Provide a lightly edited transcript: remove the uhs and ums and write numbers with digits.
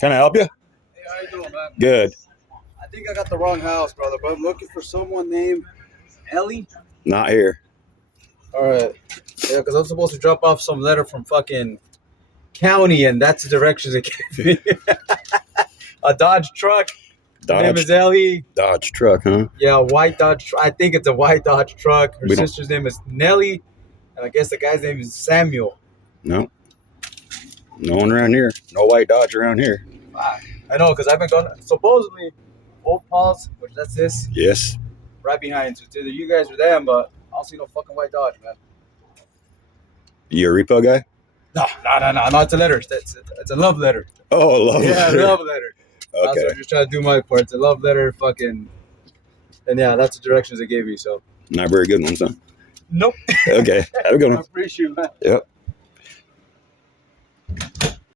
Can I help you? Hey, how you doing, man? Good. I think I got the wrong house, brother, but I'm looking for someone named Ellie. Not here. All right. Yeah, because I'm supposed to drop off some letter from fucking county, and that's the directions it gave me. A Dodge truck. Her name is Ellie. Dodge truck, huh? Yeah, white Dodge. I think it's a white Dodge truck. Her We don't- sister's name is Nellie, and I guess the guy's name is Samuel. No. No one around here. No white Dodge around here. I know, because I've been going. Supposedly, Old Paul's, which that's this, Yes. right behind. So it's either you guys or them, but I don't see no fucking white Dodge, man. You a repo guy? No, it's a letter. It's a love letter. Oh, love Yeah, letter. love letter. Okay. I'm just trying to do my part. It's a love letter, fucking. And yeah, that's the directions they gave me. So. Not very good ones, huh? Nope. Okay. Have a good I one. appreciate you, man. Yep.